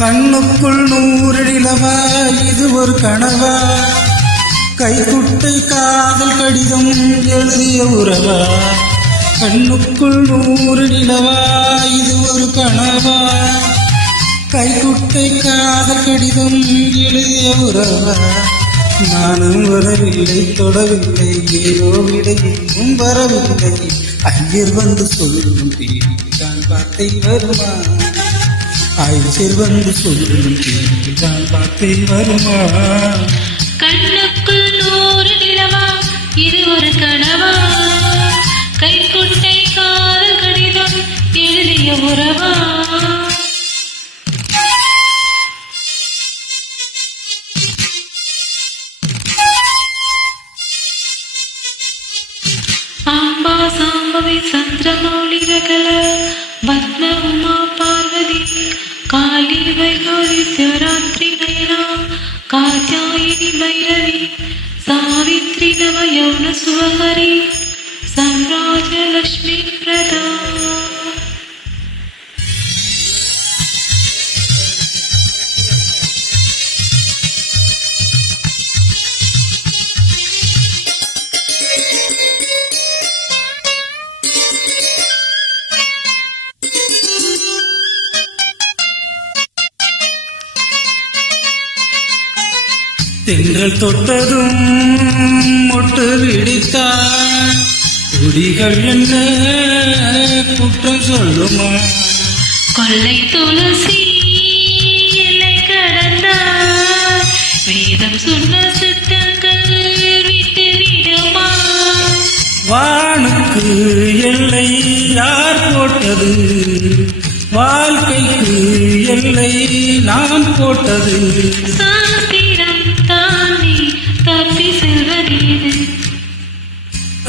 கண்ணுக்குள் நூறு நிலவா இது ஒரு கனவா? கைக்குட்டை காதல் கடிதம் எழுதிய உறவா? கண்ணுக்குள் நூறு நிலவா இது ஒரு கனவா? கைக்குட்டை காதல் கடிதம் எழுதிய உறவா? நானும் வரவில்லை தொடவில்லை ஏதோ விடையும் வரவில்லை. ஐயர் வந்து சொல்லும் தான் வார்த்தை வருமா? ஐயர் வந்து சொல்லும் தான் வார்த்தை வருமா? கண்ணுக்குள் நூறு நிலவா இது ஒரு கனவா? கைக்குட்டை காதல் கடிதம் எழுதிய உறவா? ஆம்பா சாம்பவை சந்திரமௌலிரகல பத்ம உமா பார்வதி काली अलिवैहरि शिवरात्रिनैरा कात्यायिनी वैरवी सावित्री नवयौनसुवहरि सम्राजलक्ष्मीप्रदा தென்றல் தொட்டதும் மொட்டு விடித்தார். குடிகள் என்ன குற்றம் சொல்லுமா? கொள்ளை துளசி எல்லை கடந்தார். வேதம் சொன்ன சித்தங்கள் விட்டு விடுமா? வானுக்கு எல்லை யார் போட்டது? வாழ்க்கைக்கு எல்லை நாம் போட்டது.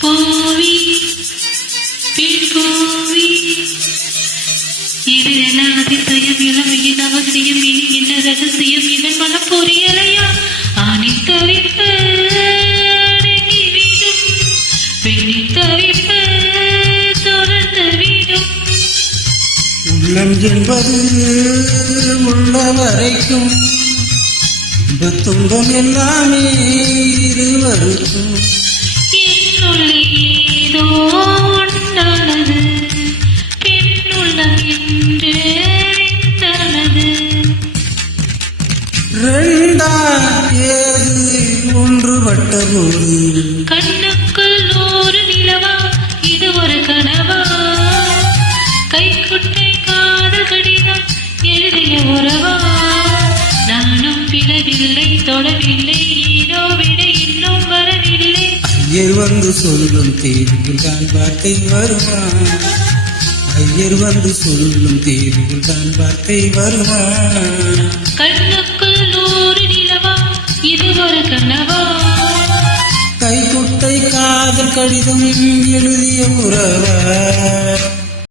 பூவி பின் பூவி இது என்ன அதிசயம் இளமையின் அவசியம் இனி என்ன ரகசியம் இதன் மனம் புரியலையா ஆணி தவிப்பு அடங்கிவிடும் பெண்ணி தவிப்பு தொடர்ந்து விடும் உள்ளம் என்பது உள்ள வரைக்கும் இன்பத் துன்பம் எல்லாமே இருவருக்கும் ரெண்டா ஏது ஒன்றுபட்ட போது கண்ணுக்குள் நூறு நிலவா இது ஒரு கனவா? கைக்குட்டை காதல் கடிதம் எழுதிய உறவா? நானும் விடவில்லை தொடவில்லை ஏதோ விட இன்னும் வரவில்லை. ஐயர் வந்து சொல்லும் தேதியில் தான் வார்த்தை வருவான் ஐயர் வந்து சொல்லும் தேதியில் தான் வார்த்தை வருமா? கண்ணுக்குள் நூறு நிலவா இது ஒரு கனவா கைக்குட்டை காதல் கடிதம் எழுதிய உறவா?